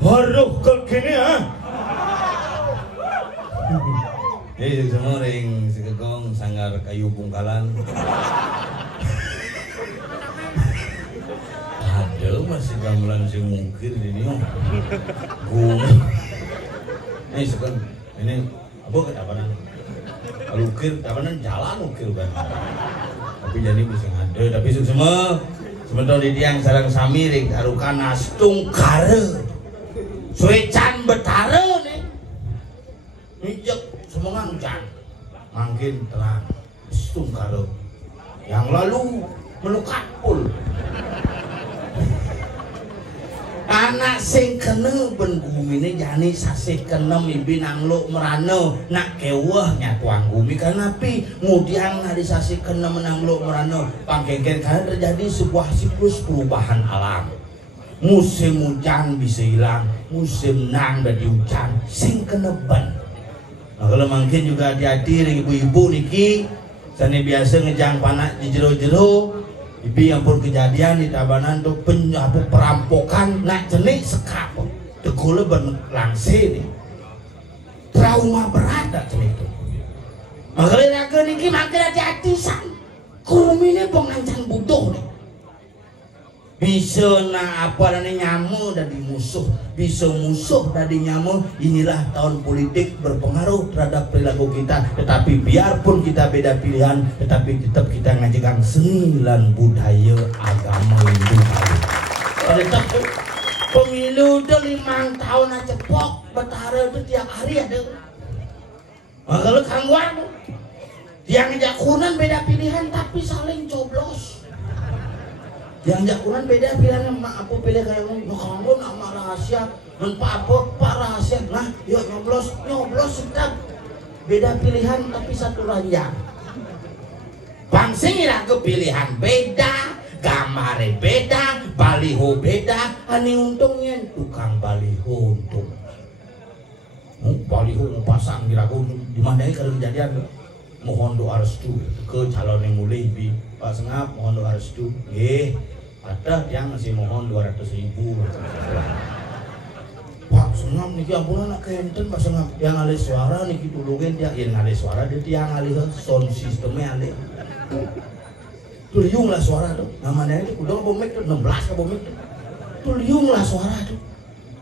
Waduh kegini ha. Jadi semua ring sekegong sanggar kayu bungkalan. Ada masih gamelan si mungkir ini om. Ini sekarang ini apa ketapanan? Lukir, ketapanan jalan lukir kan. Tapi jadi bisa ada. Tapi semua sebentar di tiang sarang samiring tarukan astung kare. Suecan betara nih. Mijek semua hujan. Makin terang astung kare. Yang lalu melukat pul. Anak sing kena ben gumine jani sasih kena mimpi nanglo merano nak kewah nyatuang gumi karena pi ngudiang nadi sasih kena menanglo merano pangkengken karena terjadi sebuah siklus perubahan alam. Musim hujan bisa hilang, musim nang dari hujan sing kena ben. Nah, kalau mungkin juga hati-hati ibu-ibu niki sani biasa ngejang panak di jero-jero. Ibi yang pun kejadian di tabanan tuh perampokan nak jenik sekap tegule ben langse nih trauma berat dak jenik itu makanya raga niki makin hati-hati san kumine pengancam butuh nih bisa na apa dan nyamu dari musuh bisa musuh dari nyamu. Inilah tahun politik berpengaruh terhadap perilaku kita, tetapi biarpun kita beda pilihan tetapi tetap kita ngajakan seni dan budaya agama budaya. Tetap pemilu udah 5 tahun aja pok betara itu tiap hari ada. Maka lu kangguan yang jakunan beda pilihan tapi saling coblos. Yang jakunan beda pilihan mak apa pilih kayak lu kamu nama rahasia dan apa rahasia nah yuk nyoblos sedap beda pilihan tapi satu ranjang bangsing ira kepilihan beda gambarnya beda baliho beda ani untungnya tukang baliho untung baliho pasang kira-kira di mana kalau kejadian mohon doa restu ke calon yang mulai bi Pak Sengap mohon doa restu ada yang masih mohon 200.000 Pak Sengap niki ampun anak kenten Pak Sengap yang alih suara niki tulungin dia yang alih suara dia yang alih sound sistemnya alih tuliung lah suara tuh namanya itu udah bomik tuh 16 ke bomik tuh tuliung lah suara tuh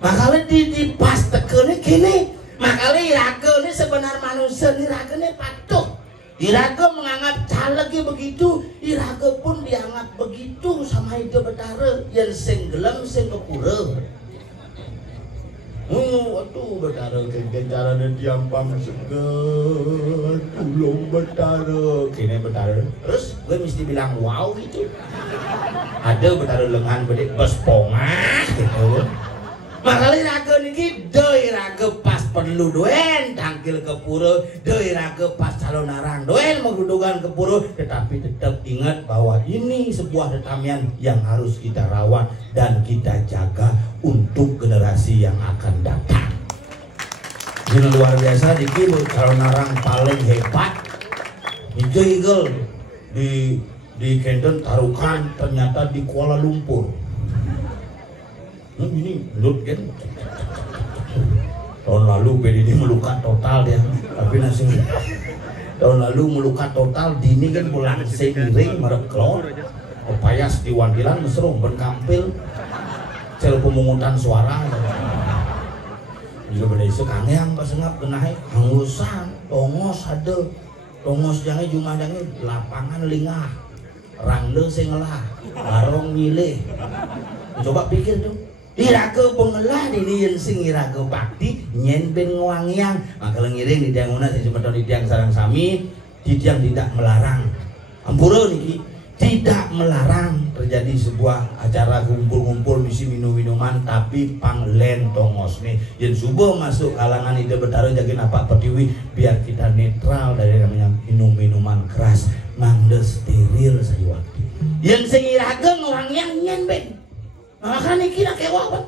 makanya di pas tekennya gini makanya iraga ini sebenar manusia iraga ini patuh. Iraga menganggap caleg begitu, iraga pun dianggap begitu sama itu betara yang sing gelem sing kepura. Aduh betara cara dan diampang seger, tulung betara, kini betara. Terus gue mesti bilang wow gitu. Ada betara lengan bedek bes pongah gitu. Makanya raga niki doi raga pas perlu doen tangkil ke pura, doi raga pas Calonarang doen menggudugan ke pura, tetapi tetap ingat bahwa ini sebuah retamian yang harus kita rawat dan kita jaga untuk generasi yang akan datang. Ini luar biasa niki Calonarang paling hebat. Itu Eagle di Kanton Tarukan ternyata di Kuala Lumpur. Ini menurut kan tahun lalu PDD melukat total dia tapi nasi tahun lalu melukat total dini kan pulang seiring merek klor upaya diwakilan mesrum berkampil cel pemungutan suara juga pada isu kangeang pas ngap kenai hangusan tongos ada tongos jangan cuma jangan lapangan lingah rangde sengelah barong milih coba pikir tuh iraga pengelah ini yang sing iraga bakti nyen ben wangiang maka ngiring di tiang una sebentar di tiang sarang sami di tiang tidak melarang ampura niki tidak melarang terjadi sebuah acara kumpul-kumpul misi minum-minuman tapi panglen tongos nih yang subuh masuk kalangan ide betara jagain apa pertiwi biar kita netral dari namanya minum-minuman keras mangde steril saya waktu yang sing iraga wangiang nyen ben makanya kira kewa apa?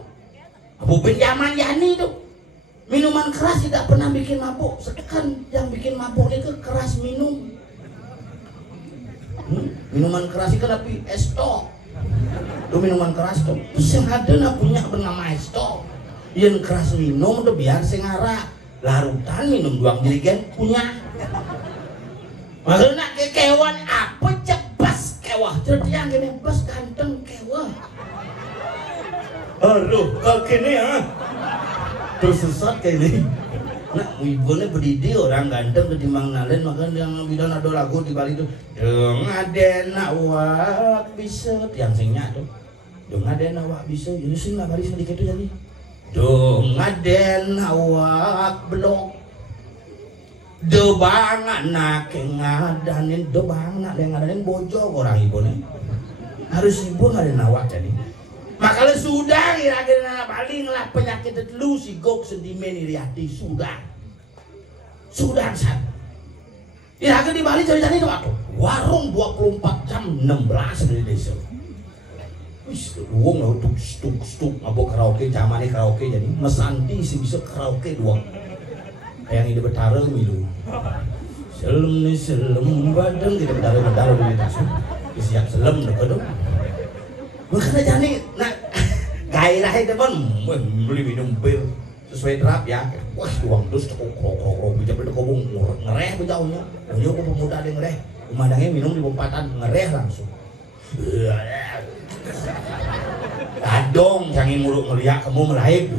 Abu Benjamin Yani itu minuman keras tidak pernah bikin mabuk. Sekarang yang bikin mabuk itu keras minum. Minuman keras itu tapi es tok. Itu minuman keras tuh. Terus yang ada punya bernama es tok. Yang keras minum tuh biar sengara larutan minum doang jerigen punya. Makanya kekewan apa cepes kewah cerdiang gini bes ganteng kewah. Aduh kalau gini ya terus sesat kayak ini. Nah ibunya berdidi orang ganteng ketimbang nalen makanya yang bilang ada lagu di Bali tuh dong ada awak bisa yang singnya tuh dong ada awak bisa jadi sing lah Bali sedikit tuh jadi dong ngaden awak blok do banget nak ngadanin do banget yang ngadanin bojol orang ibu nih harus ibu ngadain awak jadi makanya sudah kira-kira paling lah penyakit itu sigok sentimen iri hati sudah san kira-kira di Bali jadi waktu warung 24 jam 16 dari desa. Wis uang lah stuk mabok karaoke zaman ini karaoke jadi mesanti sih bisa karaoke doang kayak ini betara milu selem badeng gitu betara di tasuk siap selem deh dong makanya jadi nak gairah itu pun beli minum bir sesuai terap ya wah uang terus krok bisa berkobong ngereh bejauhnya punya aku pemuda ada ngereh pemadangnya minum di pempatan ngereh langsung kadong jangan muruk melihat kamu melaib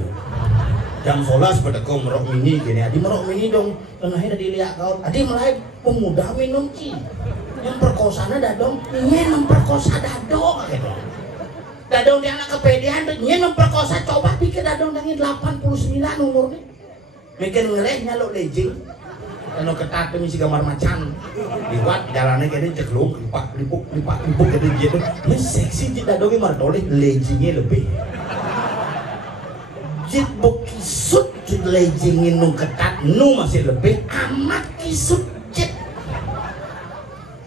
jam 11 pada kau merok mini gini adi merok mini dong tenahnya dari lihat kau adi melaib pemuda minum ci yang perkosana dadong ini memperkosa dadong gitu dadong yang anak kepedean ini memperkosa coba pikir dadong dengan 89 umurnya mikir ngeleh nyaluk lejing anu ketat demi si gambar macan liwat jalannya kayaknya ceklung lipuk jadi gitu ini seksi tidak dong martoleh lejingnya lebih jit bok kisut jit lejingin nu ketat nu masih lebih amat kisut jit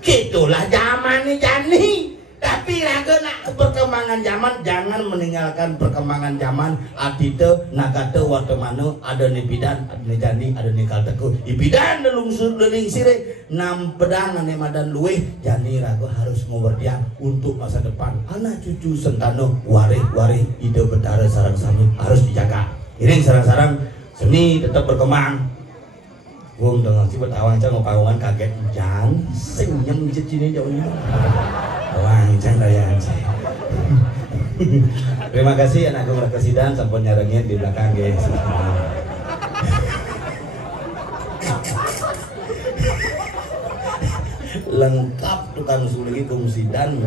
gitulah zamannya jani tapi raga nak perkembangan zaman jangan meninggalkan perkembangan zaman adite nagate wartemano ada nih bidan ada nih jani ada nih kalteku ibidan lungsur deling sire nam pedang ane madan luweh jani raga harus berdiam untuk masa depan anak cucu sentano warih ide betara sarang sami harus dijaga iring sarang-sarang seni tetap berkembang wong dengan si betawang cang ngopawangan kaget jan senyum jit cini jauhnya wancang dayaan saya. Terima kasih anakku berkesidan sampun nyarengin di belakang guys. Lengkap tukang suling kumsidan.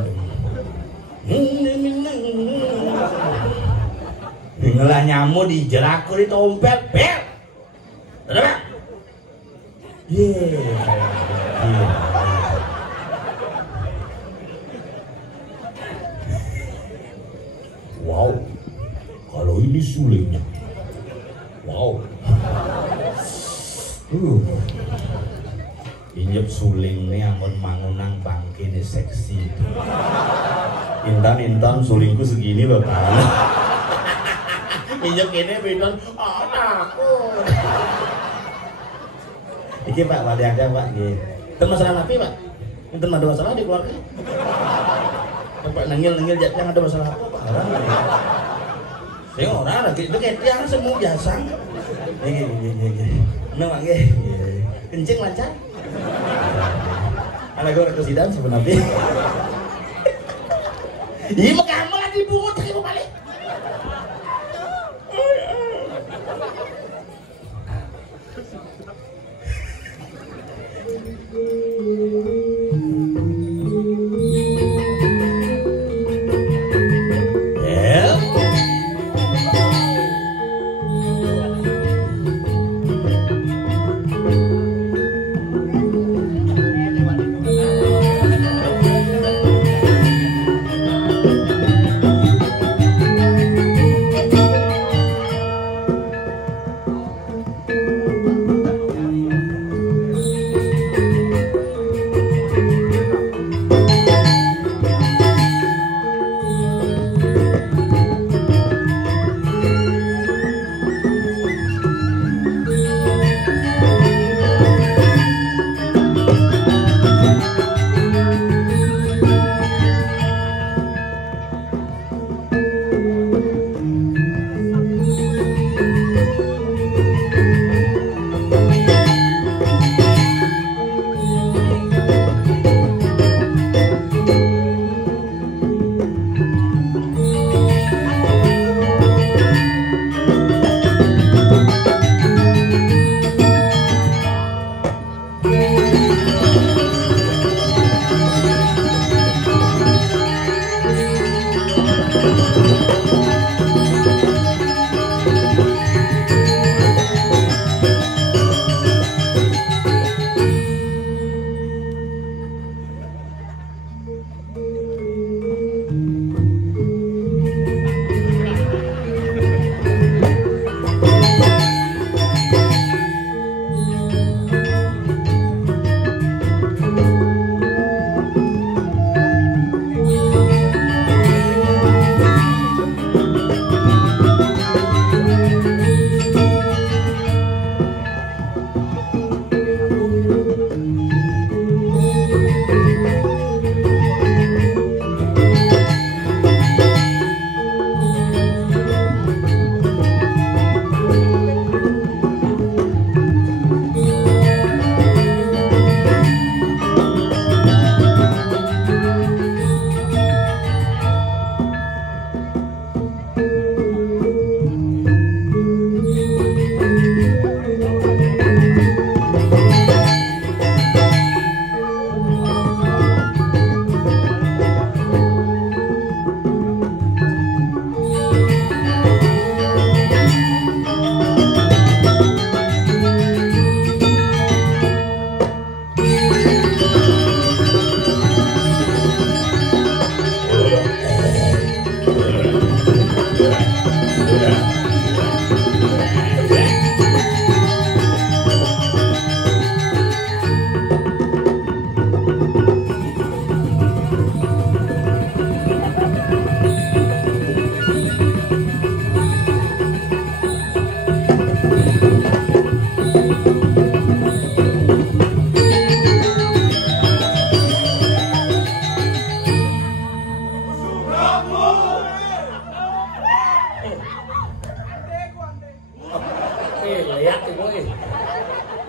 Ngelah nyamuk di jeraku di tompet bel. Ada wow, kalau ini sulingnya, wow, injep suling nih ampun mangunang bangke ini seksi, intan sulingku segini bapak, injep ini bintan, takut, iki pak wali ada pak, itu masalah apa pak? Itu ada masalah di keluarga? Pak nangil jangan ada masalah apa pak? Saya orang lagi itu kayak tiang semu jasang. Nama kencing lancar. Anak gue rekosidaan sebenarnya. Ini kamu lagi bungut lagi mau balik.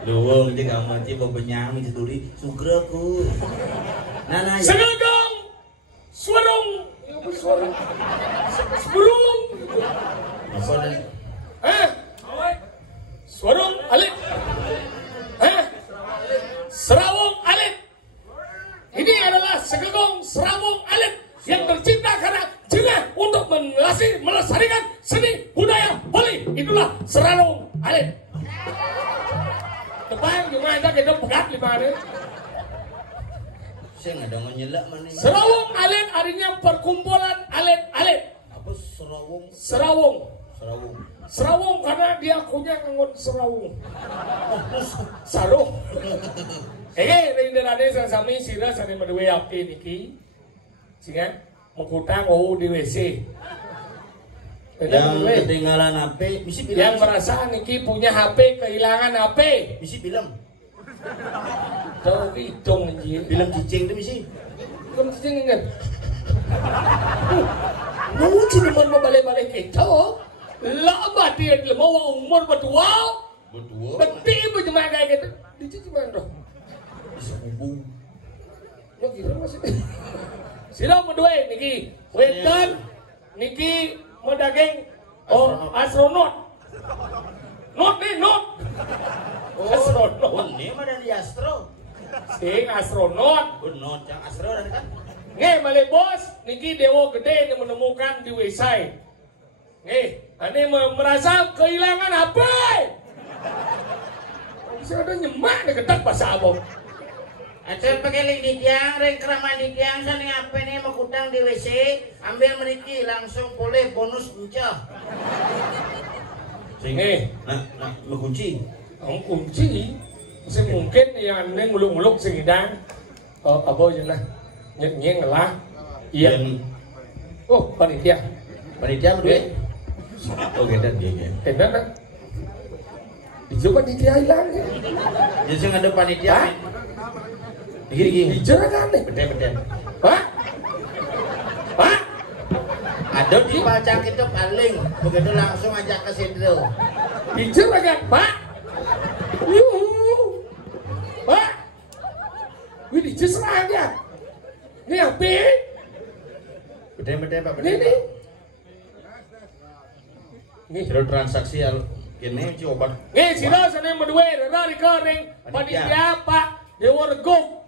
Luwung jeung aman ci bebenyang mi ceturi sugraku. Nana ya. Segagang suarong. Apa suarong? Sebelum. Apa dan? Suarong alit. Serawong alit. Ini adalah segagang serawong alit yang tercipta karena jengah untuk melestarikan seni budaya Bali. Itulah serawong alit. Tepang gimana kita pegat lima deh. Saya nggak ada nyelak mana. Serawong alit artinya perkumpulan alit-alit. Apa serawong? Serawong. Serawong. Serawong karena dia punya ngangon serawong. Sarung. Rindelane sami sira sane medewe api niki. Singa mengutang di WC. Yang ketinggalan HP, misi film. Yang merasa niki punya HP kehilangan HP. Misi film. Tahu hitung anjir. Film cicing itu misi. Film cicing ingat. Mau cuma mau balik-balik kita. Lah dia mau umur berdua. Berdua. Betul bagaimana kayak gitu. Dici gimana? Bisa hubung. Ya kira masih. Sila berdua niki. Wedan niki mau daging astronot. Not. Astronot. Ini mah dari astro. Sing astronot. Not yang astro dari kan. Nge male bos, niki dewa gede yang menemukan di website. Nge, ane merasa kehilangan HP. Bisa ada nyemak nih ketat bahasa abang. Acan pakai link di tiang, ring keraman di tiang, sana apa nih mau kutang di WC, ambil meriki langsung boleh bonus ucap. Nih, nah, mengunci. Kunci, masih mungkin yang neng muluk-muluk segidang, apa aja lah, nyeng lah, iya. Oh, panitia berdua. Oh, gedan dia. Gedan kan? Dicoba panitia hilang ya. Jadi ada panitia. Gini. Bicara kan nih? Betul. Pak? Ada di pacak itu paling begitu langsung ajak ke situ. Bicara kan, Pak? Yuhu. Pak? Wih, dicerah aja. Ini apa? Betul, Pak. Ini. Ini sudah transaksi ini coba. Nih, sila sana yang berdua, rara dikering. Panitia Pak Dewa Reguk.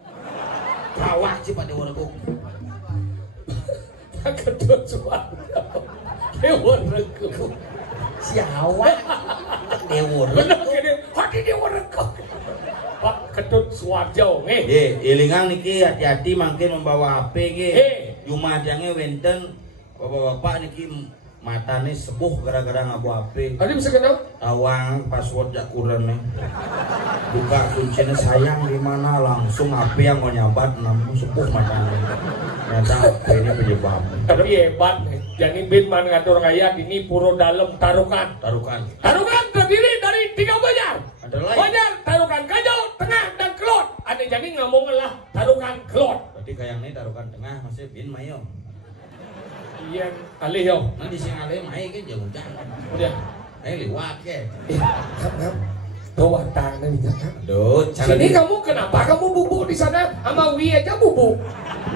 Kawah sih Pak Dewa Reguk. Kedua suara Dewa Reguk. Siapa? Dewa Reguk. Benar kene, hati Dewa Reguk. Pak Ketut Suwarjo nih. Ilingang niki hati-hati mungkin membawa HP ge. Jumat yang wenten bapak-bapak niki mata nih sepuh gara-gara ngabu HP. Tadi bisa kenal? Tawang password jak kurang nih. Buka kuncinya sayang di mana langsung HP yang mau nyabat namun sepuh matanya. Ternyata HP ini penyebab. Tapi hebat nih. Jadi Bitman ngatur ngayat ini Pura Dalem Tarukan. Tarukan terdiri dari 3 banjar. Banjar Tarukan Kaja, Tengah dan Kelot. Ada jadi ngomong lah Tarukan Kelot. Berarti kayak ini Tarukan Tengah masih bin mayo. Iya, alih yo. Nah di sini alih mai kan jauh jangan. Udah. Liwat ke. Kap. Bawa tangan nih kan. Aduh, sini kamu kenapa kamu bubuk di sana sama Wi aja bubuk.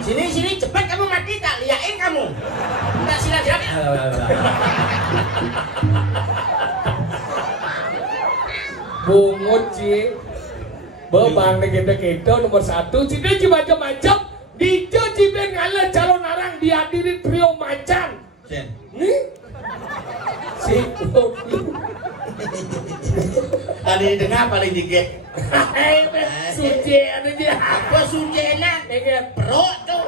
Sini cepat kamu mati tak liain kamu. Minta silakan. Bungut sih. Bebang kita nomor 1. Sini macam-macam. Di Jojibeng ala Calonarang dihadiri trio macan. Nih. Si tadi di tengah paling dikit. Suci ada dia. Apa suci enak? Dengan perut tuh.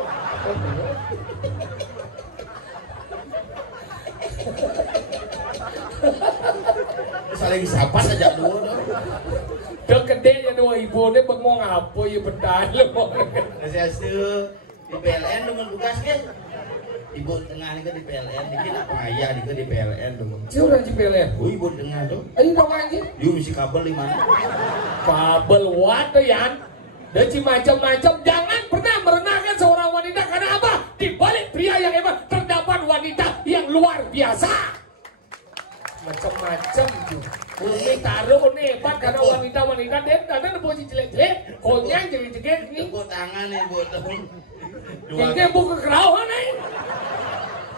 Saling sapa saja dulu. Udah gedenya 2.000 ini bengong apa ya bedal. Nasi hasil di PLN dengan tugas kan? Ibu tengah ini di PLN, dikit apa ayah di PLN dong. Siapa di PLN? Ibu tengah tuh. Ini dong anjing. Yuk misi kabel di mana? Kabel wadah yan. Dan macam-macam. Jangan pernah merendahkan seorang wanita karena apa? Di balik pria yang hebat terdapat wanita yang luar biasa. Macam-macam tuh. Umi taruh nih hebat karena wanita-wanita dia kadang posisi jelek-jelek, konyang jelek-jelek nih. Tepuk tangan nih buat temen. Ini buku kerauhan nih.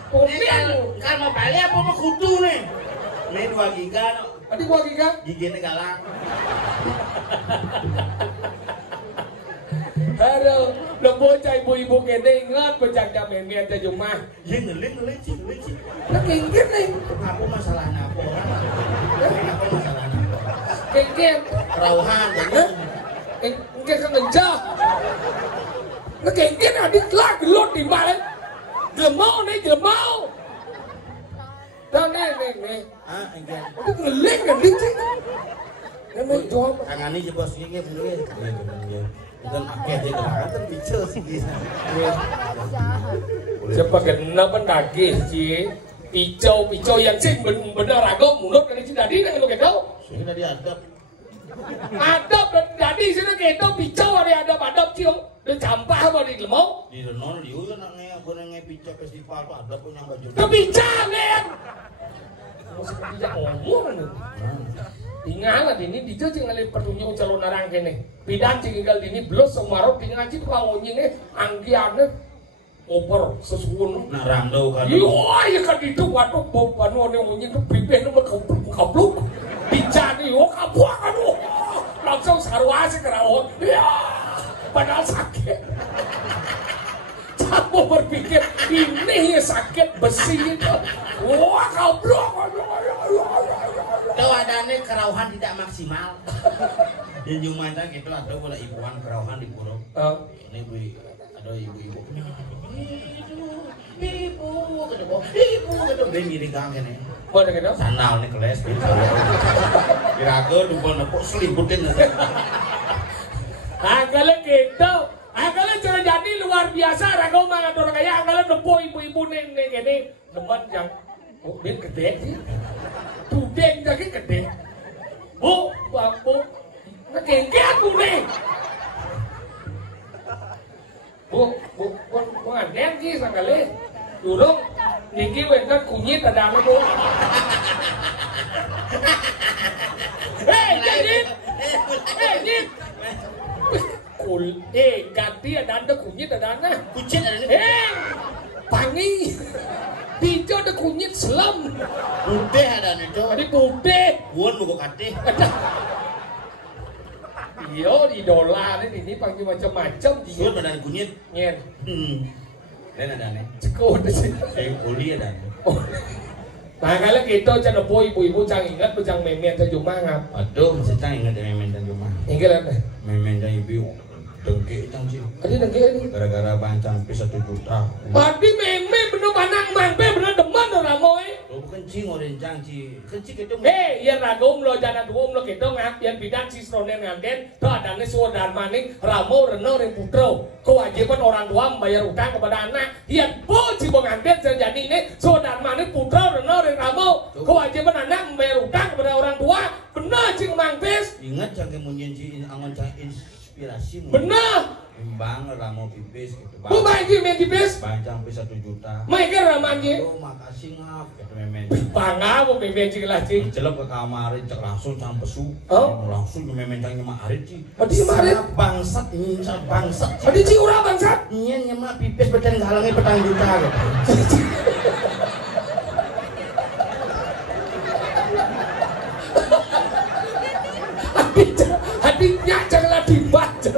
Kemudian Kan mau balik apa mau kutu nih? Ini 2 giga. Adik gua giga. Giginya galak. Aduh, lo bocah ibu-ibu kene ingat bercanda meme aja cuma. Ya ngeling sih. Nah kengkir nih. Apa masalahnya apa orang? Apa masalahnya? Kengkir. Kerauhan. Kengkir kan ngencah. Nah kengkir adik lah gelut di balik. Gelemau nih gelemau. Dan nih. Ah, enggak. Itu ngeling kan sih. Ini jawab. Tangani si bos ini bener ya. Bukan pakai aja kelihatan picel sih. Siapa kenapa nagih sih? Picau yang sih bener agak mundur dari sini tadi nang lo gitu. Sini tadi adab. Adab dan tadi sini gitu picau ada adab cium. Dan campah apa di lemau? Di renol di uyu nangnya aku nangnya picau festival tuh adab punya baju. Kepicau nih. Tidak ngomong nih. Tinggal ini dia tinggal perlunya Calonarang kene. Bidan tinggal ini belos semarau tinggal aja bangunnya anggiane oper sesuun. Narang do kan. Ya kan itu waktu bopanu ane unyi itu pipen itu kapluk. Dicari kabuak aduh. Langsung sarwa sih kerawon. Ya padahal sakit. Aku berpikir ini sakit besi itu. Wah kablok. Kalau adanya kerauhan tidak maksimal. Di Jumatan gitu ada bola ibuan kerauhan di Pura. Ini ada ibu-ibu. Ibu bengiri gang ini. Oh ada gitu? Sandal nih keles. Kira-kira dukun nepuk seliputin. Kalau gitu. Kalau cara jadi luar biasa, ragu mangan orang kaya, kalau nempo ibu-ibu nih gini, teman yang, dia gede sih, tudeng jadi gede, bu, ngekengket bu nih, bu nganten sih sekali, durung, niki wentan kunyit ada apa bu, nyit. Ganti ada kunyit ada na. Kucing ada ini. Pangi. Pijo ada kunyit selam. Putih ada nih tuh. Ada putih. Buan buku katih. Iya idola ini panggil macam-macam. Buan ada kunyit. Nyen. Dan ada nih. Cekut sih. Saya kuliah ada. Nah kalau gitu jangan lupa ibu-ibu jangan ingat jangan memen saja cuma ngap. Aduh masih jangan ingat memen dan cuma. Ingat apa? Memen dan ibu. Dengki cang sih. Ada dengki ini. Gara-gara bancang pi 1 juta. Padi meme bener panang mangpe bener deman orang moy. Oh bukan cing orang cang ci. Kencing itu. Ya ragom lo jangan duom lo gitu ngak yang bidan si stronen nganten. Tuh adanya suara maning ramo reno ring putro. Kewajiban orang tua membayar utang kepada anak. Yang po si pengantin terjadi ini suara maning putro reno ring ramo. Kewajiban anak membayar utang kepada orang tua. Benar cing mangpes. Ingat jangan munyin ci angon cang inspirasi. Benar. Imbang ramo pipis gitu. Bu baiki main pipis. Bancang pi 1 juta. Main ramanya. Oh makasih ngap gitu memen. Bangga bu memen cing lah cing. Celep ke kamar cek langsung cang pesu. Oh. Langsung memen cang nyemak arit ci. Adi marit. Bangsat nyincak bangsat. Adi cing urang bangsat. Iya nyemak pipis beten galangnya petang juta gitu. Adiknya janganlah dibaca.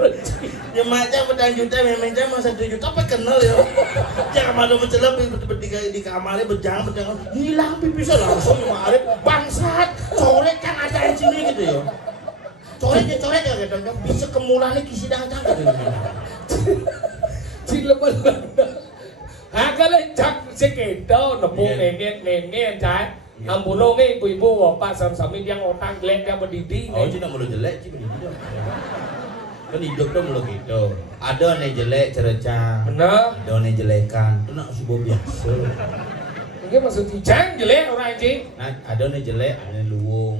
Nyemaknya petang juta memen cang mah 1 juta apa kenal ya. Jangan malu mencelep di kamarnya berjangan hilang pipisnya langsung nyemak arit bangsat. Corek kan ada di sini gitu ya. Corek ya gitu. Bisa kemulannya kisidang cang gitu. Cilemen. Kalau cak sekedo nepung nenek cak. Ambulongnya ibu-ibu bapak sama-sama yang otak jelek yang berdiri. Oh, tidak mau jelek sih begitu. Kan hidup tuh mulu gitu. Ada nih jelek cerca. Bener. Ada nih jelekan. Itu nak sebuah biasa. Ini maksud cang jelek orang cing. Nah, ada nih jelek, ada nih luwung.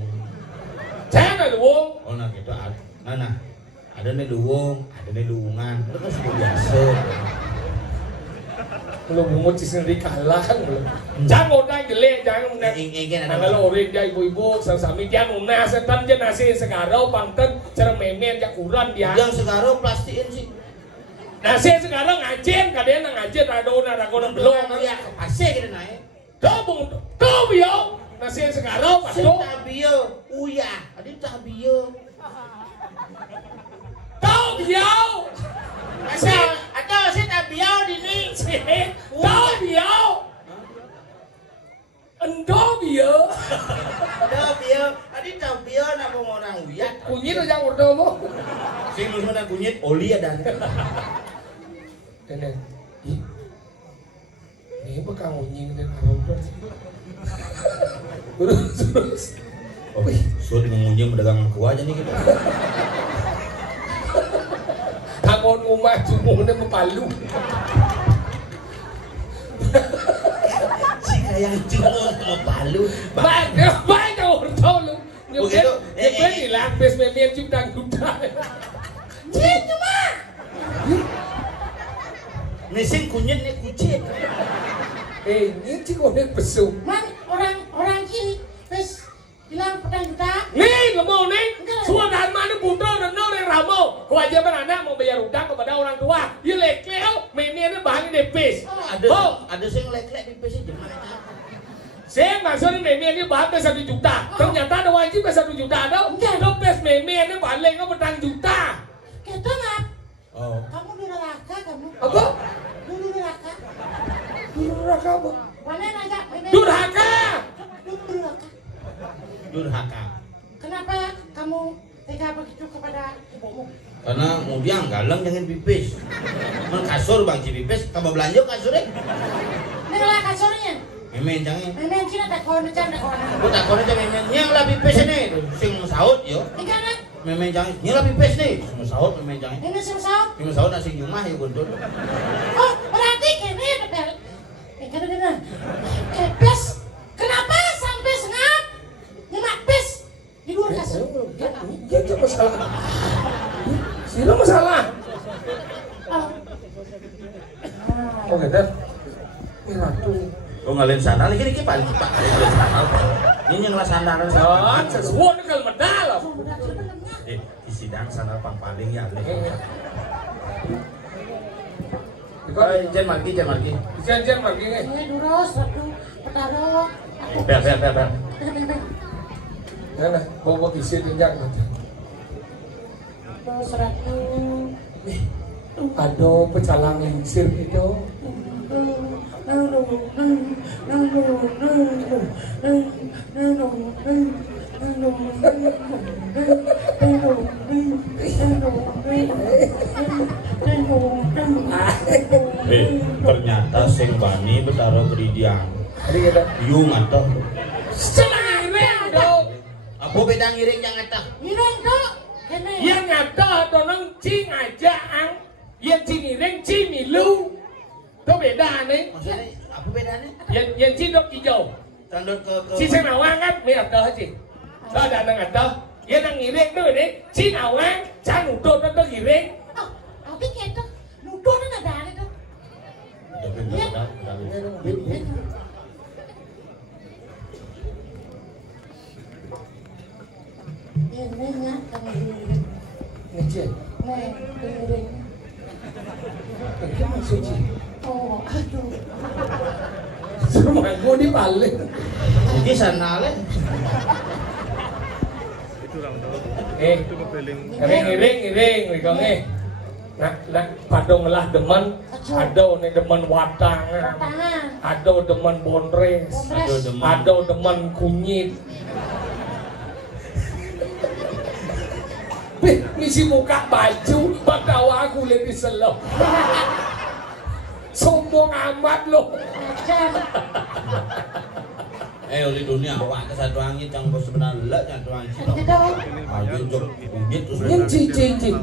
Cang ada luwung. Oh nah gitu. Nah. Ada nih luwung, ada nih luwungan. Itu kan sebuah biasa. Belum bumut sendiri kalah kan belum. Jangan udah jelek, jangan udah. Ingin Nah kalau orang dia ibu-ibu, sami dia umna setan je nasi sekarang panten cara memen jak ukuran dia. Yang sekarang plastikin sih. Nasi sekarang ngajin, kadang ngajin ada kona belum. Ya pasti kita naik. Tuh biau. Nasi sekarang pas tuh. Tabio, uya, adi tabio. Tuh biau. Atau si tabio di ni. Tuh biau. Endo biau. Tabio, adi tabio nak orang uya. Kunyit aja urdo mo. Sing lu mana kunyit oli ada. Nenek. Ini bakal ngunying dan aromba. Terus. Oh, so dengan ngunying pedagang aku aja nih kita. Tangon umah cumuhnya mempalu. Si kayak cumuh mempalu. Baik urdo lu. Begitu. Ini lapis memen ciptaan kuda. Cip cuma. Mesin kunyit nih kucing. Ini cik orang besuk. Man, orang ini wes bilang petang juta. Nih, lemau nih. Semua dan mana butuh dan orang ramo. Kewajiban anak mau bayar utang kepada orang tua. Dia lekleo, memenya bahan depes. Ada sih ngelek-lek di PC gimana? Saya maksudnya memenya bahan 1 juta. Ternyata ada wajib 1 juta ada. Depes memenya bahan lengkap petang juta. Kita nggak. Oh. Kamu durhaka kamu. Apa? Durhaka. Durhaka apa? Mana nanya? Durhaka. Durhaka. Durhaka. Kenapa kamu tega begitu kepada ibumu? Karena mau dia galeng jangan pipis. Men kasur bang si pipis, tambah belanja kasurnya. Nenglah kasurnya. Memen jangan. Memang Cina tak kau nak canda kau nak. Aku tak kau jangan memen. Yang lah pipis ini, sing saut yo. Ikan nak? Memen jangan. Yang lah pipis nih, sing saut memen jangan. Ini semua. Sing saut nasi nyumah ya guntur. Oh, berarti kini betul. Kena. Kepes. Kenapa sampai sengap? Nyemak pes di luar kasur. Itu masalah. Itu masalah. Oh gitu. Ini ratu. Oh ngalain sandal lagi nih pak. Ini yang lah sandaran. Sesuatu ni kalau medal. Di sidang sandal paling ya. Jangan marki. Jangan marki ni. Ini duros, ratu, petaro. Ber. Mana? Bawa isi tinjak macam. Duros, ratu. Aduh, pecalang lingsir itu. Ternyata sing bani betaro beridian. Jadi kita. Yung atau. Senang dong. Apa beda ngiring yang atau? Ngiring dok. Kene. Yang ada atau nang cing aja ang. Yang cing ngiring cing milu. Itu beda nih. Maksudnya apa bedanya? Yang cing dok hijau. Tandor ke. Si senawang kan, may ada cing. Ada nang ada. Yang nang ngiring tuh ini. Cing awang, jangan udah tuh ngiring. Oh, tapi kita nuduh na nadali dok. Ini nya kami ngiring. Ngecek. Nih, ngiring. Itu suci. Oh, aduh. Semua gue dibalik. Jadi sana le. Ngiring, mikongnya. Nak padong lah demen, ada nih demen watangan, ada demen bonres, ada demen kunyit. Misi muka baju, bagawa aku lebih selok. Sombong amat lo. Di dunia awak ke satu angin yang sebenarnya lah satu angin. Ayo jok ubit terus. Yang cincin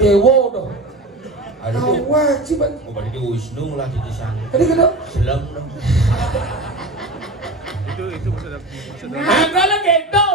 dewo dong. Kewajiban. Oh berarti Wisnu lah di sana. Tadi kena. Selam dong. Itu maksudnya. Kalau gitu,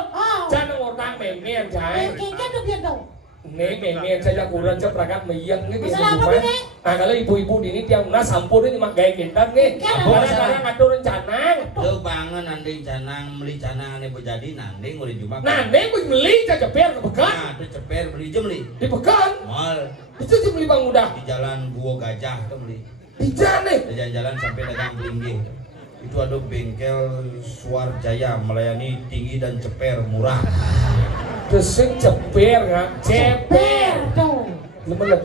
jangan orang memen cai. Kan udah biar dong. Nih memen saja kurang ceprakat meyang nih. Masalah apa nih? Nah kalau ibu-ibu ini tiang nas sampun ini mak gaya kita nih. Kadang-kadang ngatur rencana. Lo bangun nanti canang beli canang ane jadi nanti nguri cuma. Nanti gue beli saja ceper ke Pekan. Nah, itu ceper beli jam beli. Di Pekan. Mal Itu aja beli Bang Udah. di jalan Gua Gajah tuh beli. Di jalan nih. Jalan-jalan sampai dagang Belinggih. Itu ada bengkel Suar Jaya melayani tinggi dan ceper murah. Desing ceper nggak? Ceper dong. Lemelek.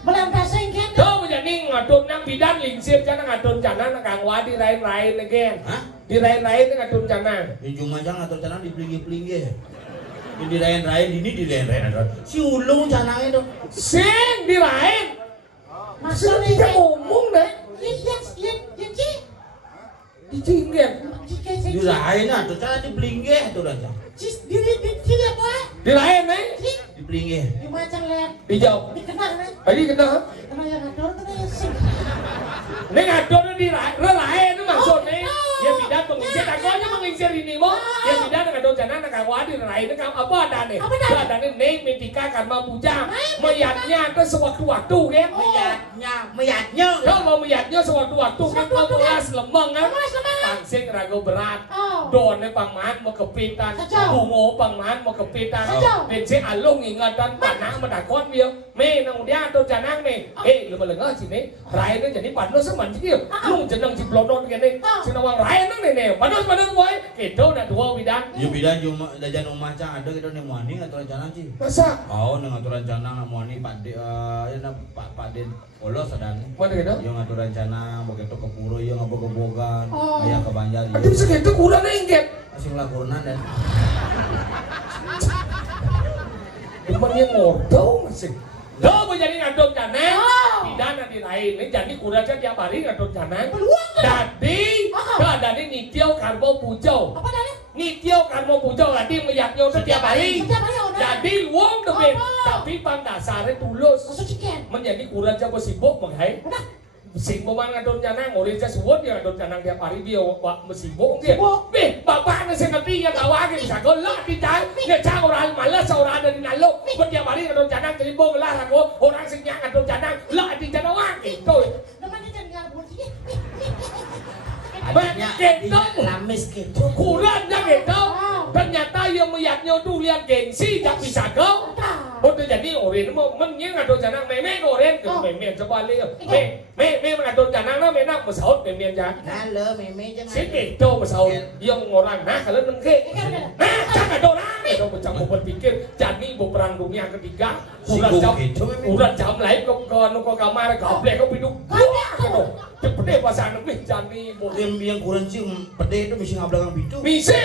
Melantasing kan. Tuh jadi ngadon nang bidan lingsir jangan ngadon cana nang Kang Wadi lain-lain lagi. Hah? Di lain-lain ngadon cana. Di cuma jangan atau canang di Belinggih. Ini di lain-lain ini di lain-lain. Si ulung canangnya tuh. Sing di lain. Masuk nih. Kita ngomong deh. Lihat Ci. Di Cinggen. Di lain atau canang di Belinggih tuh aja. Di apa? Di lain nih. Di Belinggih. Di macam lihat. Dijauh. Dikenal kan? Tadi kena. Karena yang ngador kan ya sing. Ini ngadon di lain maksudnya. Ya bidan mengisir. Agonya mengisir ini mo. Ya bidan ngadon cana nang Kang Wadi lain kan apa ada nih? Ada nih nih metika karma puja. Mayatnya itu sewaktu-waktu kan? Meyatnya. Kalau meyatnya sewaktu-waktu kan kalau belas lemeng kan? Pangsing ragu berat. Donnya pangman mau kepitan. Bungo pangman mau kepitan. Bensin alung ingatan panah mendakon dia. Me nang dia atau canang nih. Lu melengah sini. Rai itu jadi panas seman sih. Lu jeneng ciplodon gini. Sinawang rai nang nih. Panas boy. Itu nak dua bidan. Ya bidan cuma jajan rumah cang ada kita nih muani ngaturan canang sih. Masa? Oh nih ngaturan canang muani Pak De ya Pak Den Polos ada nih. Mana gitu? Yo ngaturan canang begitu ke puro yo ngabog-bogan. Ayah ke Banjar. Tapi segitu kurang engket. Masih ngelakuran dan. Emangnya ngordau masih. Lo mau jadi ngadon canang, pidana di lain. Ini jadi kurangnya tiap hari ngadon canang. Jadi, keadaan ini nitio karbo pujo. Apa tadi? Nitio karbo pujo, tadi meyaknya setiap hari. Jadi uang demi, tapi pada dasarnya tulus. Menjadi kurangnya sibuk menghai. Sing mau ngadon canang, orang saya suwon dia ngadon canang tiap hari dia sibuk dia. Bapak nasi ngerti yang awak bisa golak di jalan. Ngecang orang malas orang ada di naluk. Tiap hari ngadon canang jadi bong lah aku orang sing ngadon canang lah di jalan awak itu. Namanya jangan ngarbon sih. Gitu. Lamis gitu. Kurangnya gitu. Ternyata yang meyaknya tuh lihat gengsi tak bisa kau. Udah jadi orang mau menye ngadon canang meme orang ke meme coba lihat. Me ngadon canang na menak masaut meme aja. Halo meme jangan. Si gitu masaut yang orang nah kalau nengke. Nah jangan orang. Itu macam berpikir jadi perang dunia ketiga. Urat jam lain ke kamar gablek kau pintu. Cepet pasangan nih jadi yang kurang sih pede itu bisa ngabelakang pintu. Bisa.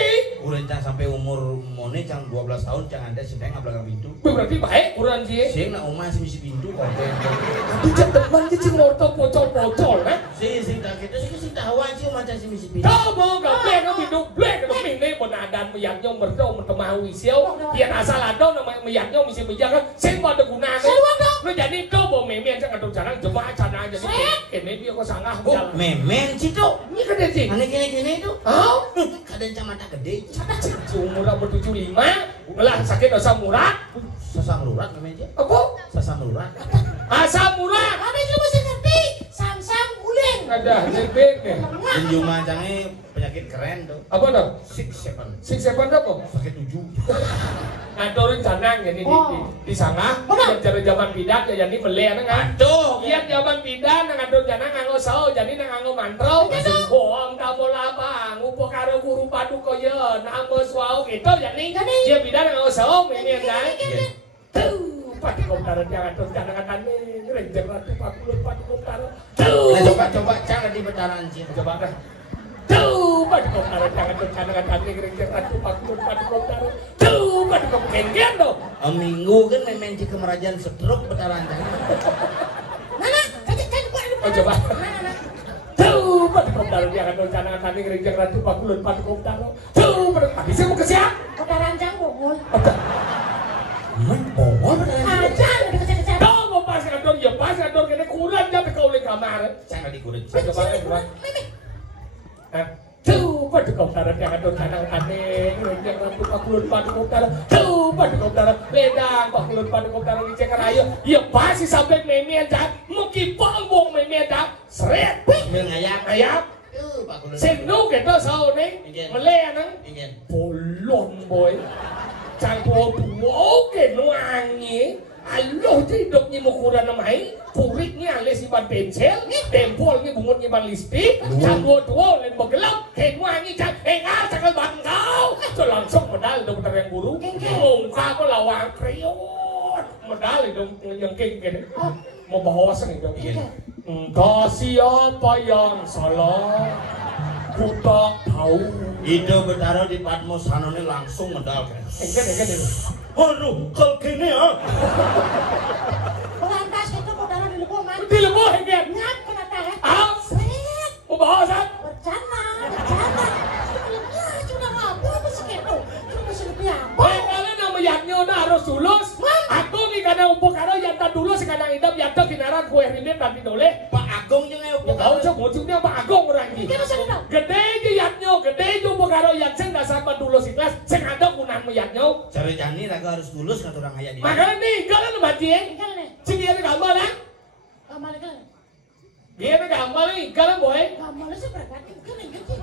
Kurang sampai umur mone cang 12 tahun cang ada sih ngabelakang pintu. Berarti baik kurang sih. Sih nak umah sih misi pintu kok. Tapi teman sih ngorto pocol-pocol nah. Sih tak gitu sih tahu aja macam sih misi pintu. Kau mau gablek kau pintu blek kau ini penadan meyaknya merdo mentemawi siau. Dia asal ada nama meyaknya misi menjaga. Saya mau ada gunanya. Lu jadi kau mau memen jangan tuh jangan cuma cara jadi. Ini dia kau sangat. Memen sih tuh. Ini kan sih. Aneh gini tuh. Oh, kadang camata gede. Umur 75, lah sakit asam urat. Sasam urat namanya. Apa? Sasam urat. Asam urat. Ada itu mesti ngerti. Sam guling. Ada nyebek nih. Injung mancangnya penyakit keren tuh. Apa dong? 6-7. 6-7 apa? Sakit 7. Ngantorin canang jadi di sana. Cara zaman bidan ya jadi beli kan. Aduh. Iya zaman bidan ngantor canang nganggo sao jadi nganggo mantrau. Bohong tombol apa? Ngupo karo guru paduka ya nama suau gitu jadi. Dia bidan nganggo sao ini kan. Tuh, pati komentaran jangan tuh canang-canang nih. Renjer ratu pati komentaran. Tuh. Coba jangan di betaran sih. Coba dah. Tuh, pati komentaran jangan tuh canang-canang nih. Renjer ratu pati komentaran. Tuh, pati komentaran dong. Minggu kan main di kemerajaan stroke betaran jangan. Mana? Kan Oh coba. Tuh, pati komentaran. Taro dia akan rencana kami ngerijak ratu pakulun patukau taro. Tuh, tadi saya mau ke siap. Kota rancang bongol. Bongol Aja ada kecil-kecil. Tahu mau pas kantor ya pas kantor kena kurang jam ke oleh kamar. Saya nggak dikurang. Saya ke mana? Tuh, patukau taro dia akan rencana kami ngerijak ratu pakulun patukau taro. Tuh, patukau taro ledang pakulun patukau taro di cekar ayo. Ya pasti sampai meme aja. Mungkin panggung meme aja. Seret. Ayam. Sinu gitu sao nih. Mele nang. Bolon boy. Campur oke nuangi. Aloh hidupnya ukuran namai. Puriknya alis iban pensil. Tempolnya bungutnya iban listrik. Campur dua lain bergelap. Nuangi cakal bangkau. So langsung medal dokter yang guru. Muka ko lawang kreyon. Medal dong yang king mau bahasan itu. Entah siapa yang salah. Ku tak tahu. Itu bertaruh di Patmos Hanone langsung medal. Engken itu. Aduh, kalau gini ya. Lantas itu kota di Leluhur man. Di Leluhur engken. Ngap kena tahan. Ah, Seret. mau bahasan. Bercana. Sudah ngapa apa sih gitu? Cuma lebih apa? Kalian nama yaknya udah harus tulus. Aku nih karena upuk karo yang tak dulu sekarang idam yang tak kinaran kue rindet tapi doleh. Pak Agung juga upuk. Kau cok muncungnya Pak Agung orang ini. Kita masih tahu. Gede aja yaknya, gede aja upuk karo yang sen dasar dulus ikhlas. Sen ada kunang yaknya. Cari jani raga harus tulus kata orang ayah dia. Makanya nih kalian baca. Tinggal nih. Cik dia gambar lah. Kamar kan. Dia gambar nih kalian boy. Kamar sih berarti kan gitu.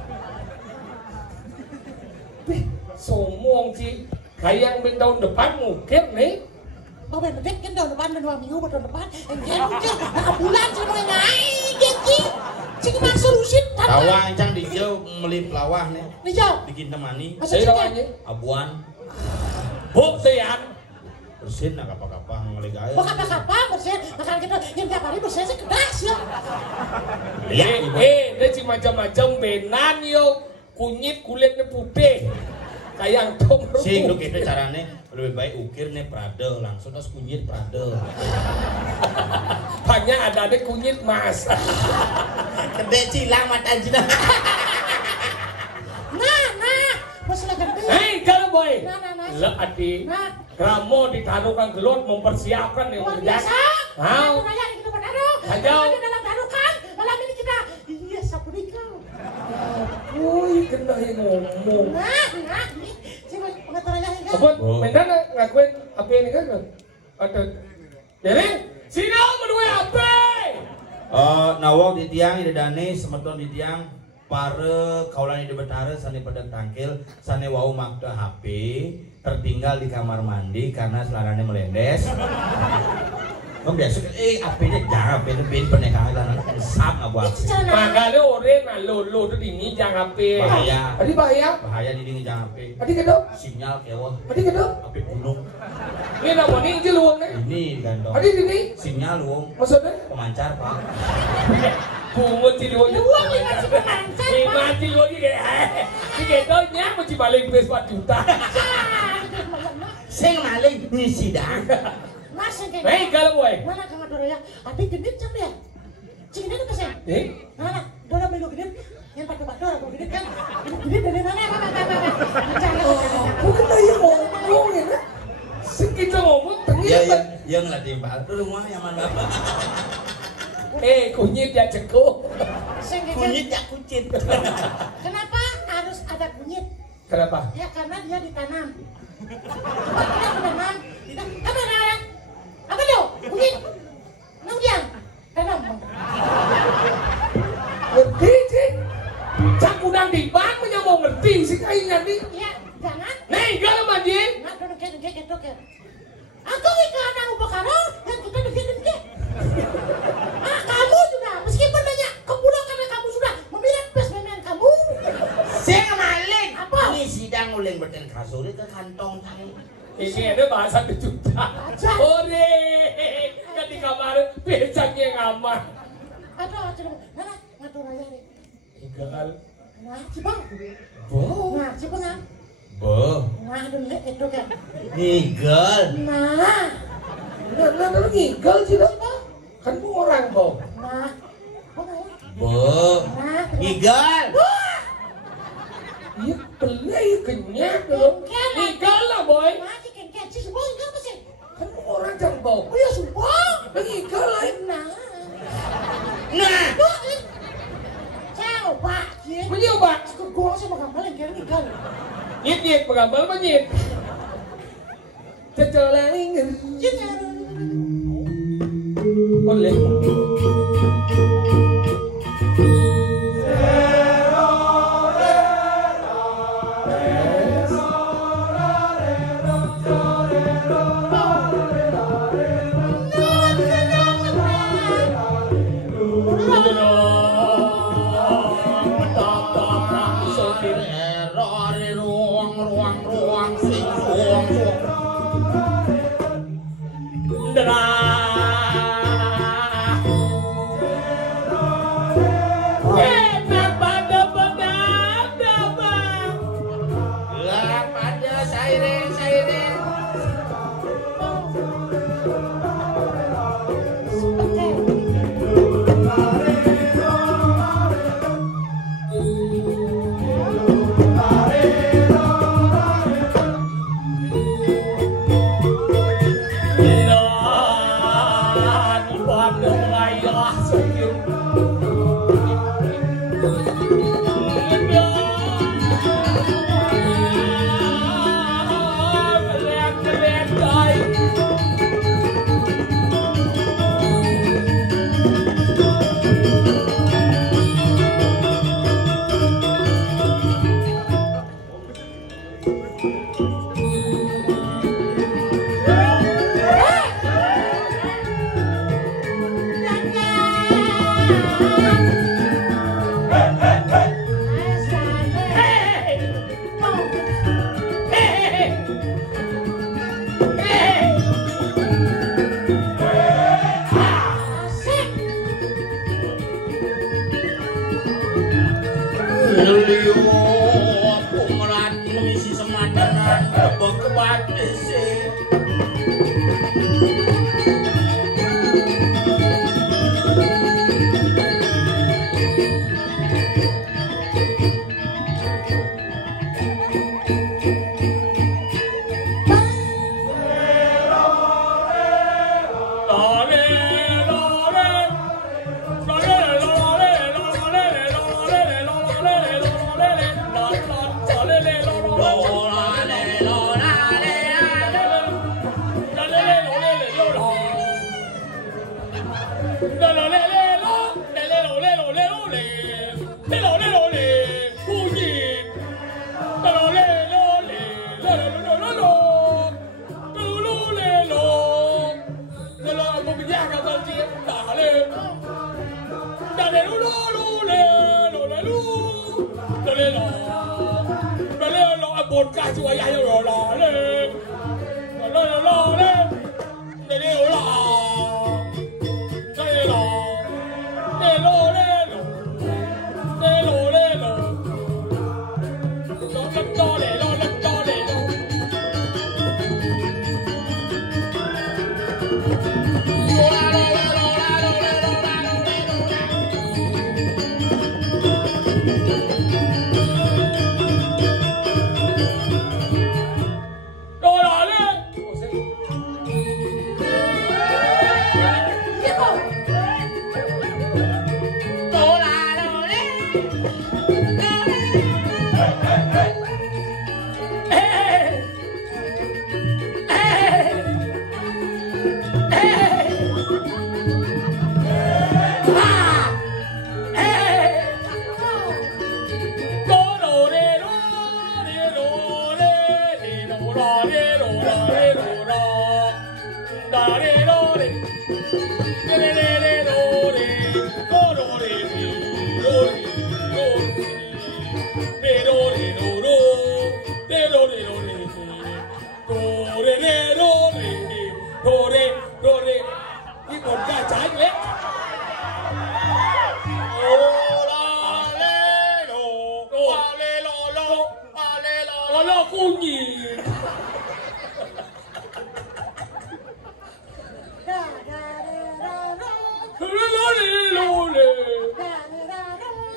Somong sih. Kayak yang tahun depan mungkin nih. Oh bener kan tahun depan dan 2 minggu tahun depan. Enggak mungkin. Nah bulan sih mau naik gitu. Cik masuk rusin. Tawang encang di jauh meli pelawah nih. Di jauh. Bikin temani. Masa cik Abuan. Buktian. Bersin nak apa-apa ngeli gaya. Bukan apa-apa bersihin. Makan kita yang tiap hari bersihin sih kedas ya. Dia sih macam-macam benan yo. Kunyit kulitnya putih. Kayak tong. Sing lu gitu caranya lebih baik ukir nih prade langsung terus kunyit prade. Hanya ada kunyit mas. Gede cilang mata jina. Nah, masalah gede. Hei kalau boy. Nah. Lo adi. Nah. Ramo ditaruhkan gelot mempersiapkan yang Luar kerja. biasa. Mau. Nanya kita bertaruh. Hajau. Di dalam tarukan. Malam ini kita. Iya sapu nikah. Woi kena yang ngomong. Nah. Coba pengacaranya enggak. Apa? Mendan ngakuin apa ini kan? Ada. Jadi sini berdua apa? Nawang di tiang ide dane semeton di tiang pare kaulan ide betare sane pada tangkil sane wau makta HP tertinggal di kamar mandi karena selarane melendes. Biasa kan HP-nya jangan HP-nya pernikahan sap abu aku. Makanya orang lolo tuh dini jangan HP. Bahaya. Tadi bahaya. Bahaya di dini jangan HP. Tadi kedok. Sinyal kewa. Tadi kedok. HP gunung. Ini nama ini aja luang nih. Ini gantong. Tadi dini. Sinyal luang. Maksudnya? Pemancar pak. Bungut di luang. Luang 5 juta pemancar. 5 di luang ini. Ini gedoknya mesti balik 4 juta. Sing maling ngisi dah. Mas yang Hei kalau boy. mana kang adoro ya? Ati genit cam ya? Cik genit apa sih? Mana? Dora belu genit. Yang pakai bakdor aku genit kan. Genit dari mana? Bukan aja ngomong ya. Sekitar ngomong ternyata. Yang lah timbal tuh rumah yang mana bapak. Kunyit ya cekuk. Kunyit ya kucit. Kenapa harus ada kunyit? Kenapa? Ya karena dia ditanam. Kita ditanam. Apa namanya? Apa tuh? Kunyit. Nunggiang. Tanam. Ngerti sih. Cak udang di bang punya mau ngerti sih kayaknya nih. Iya, jangan. Nih kalau manjin. Nah, duduk ya. Aku ikan anak ubakaro dan kita dengke. Kamu juga meskipun banyak keburukan karena kamu sudah memilih pesmen kamu. Saya maling. Apa? Ini sidang uling berten kasur ke kantong tang. Ini ada bahasa 1 juta. Ore, kan di kamar becaknya ngamar. Aduh, mana ngatur aja nih. Egal. Nah, cipang. Bo. Nah, cipang ah. Bo. Nah, dengke itu kan. Nigel. Nah, Nah, ngigal sih dah. Kan orang kok. nah. Apa ya? Bo. Nah, Ngigal. Iya pelai kenyang loh. Ngigal lah boy. Mati kan si Subang enggak apa sih? Kan orang jambau. Oh ya Subang. Ngigal lah. Nah. Coba. Mencoba. Gua sama gambar yang kira ngigal. Nyit pengambil menyit. Cecolaling. Boleh.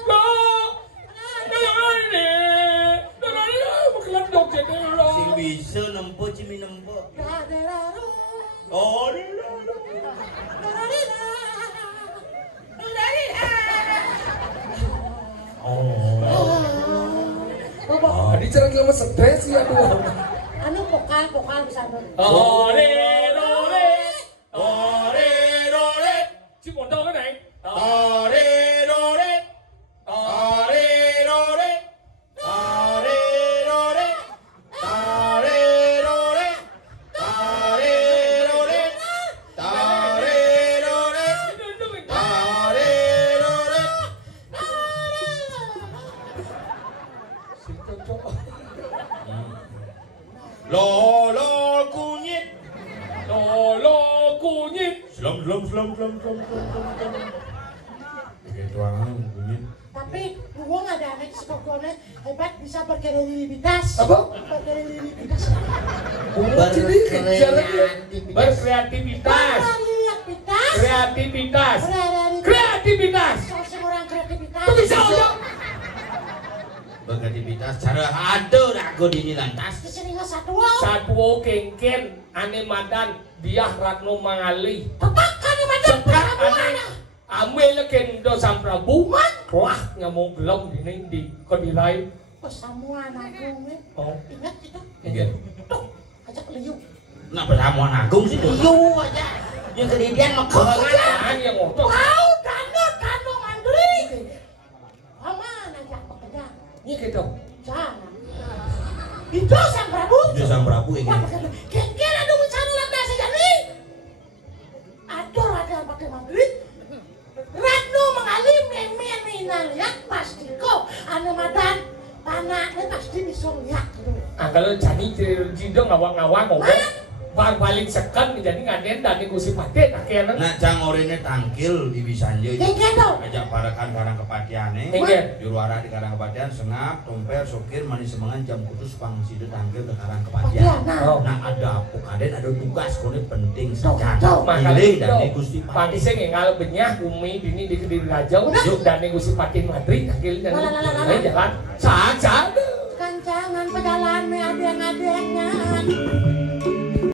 Lo Oh, Di cerang lama stres ya tuh. Anu vokal bisa anu. Ore rore. Si montong kan naik. Ore rore. Lolo kunyit. Slom. Begitu kunyit. Tapi gua nggak ada anak sekolahnya hebat bisa berkreativitas. Apa? Berkreativitas. Kreativitas. Seorang kreativitas. Tuh bisa aja. Berkreativitas cara aduh aku dini lantas. Kesini nggak satu. Satu kengken ane madan dia ratno mangali. Tepakan nih macam Cekak ane ambil kendo sang Prabu. Wah ngamuk gelom dini di kodirai. Pesamuan agung nih. Oh. Ingat itu. Ingat. Tuh, ajak liu. Nah persamuan agung sih tuh. Liu aja. Yang kemudian mau Kelengan yang ngotot. Wow, dano mandiri. Aman aja pekerja. Ini gitu. Jangan. Itu sang Prabu. Itu sang Prabu ingin. Kengken aduh mencari landas saja nih. Aduh ada pakai mandiri. Ratno mengalim meminal lihat pasti kok ane madan panaknya pasti bisa lihat gitu. Kalau jani jido ngawang-ngawang ngomong balik sekan jadi ngaden dan ikusi pate akhirnya. Nah cang orine tangkil di Bisanje. Kengken dong. Ajak parakan karang kepatiane. Kengken. Juru arah di karang kepatian sengap, tomper, sokir, manis semangan jam kudus pangsidu tangkil ke karang kepatian. Nah ada kaden ada tugas kone penting saja. Pilih dan gusti pati. Pangise ngal benyah umi dini di kediri rajau dan gusti pati matri akhil dan jalan saja. Kancangan pedalan me adeng-adengnya.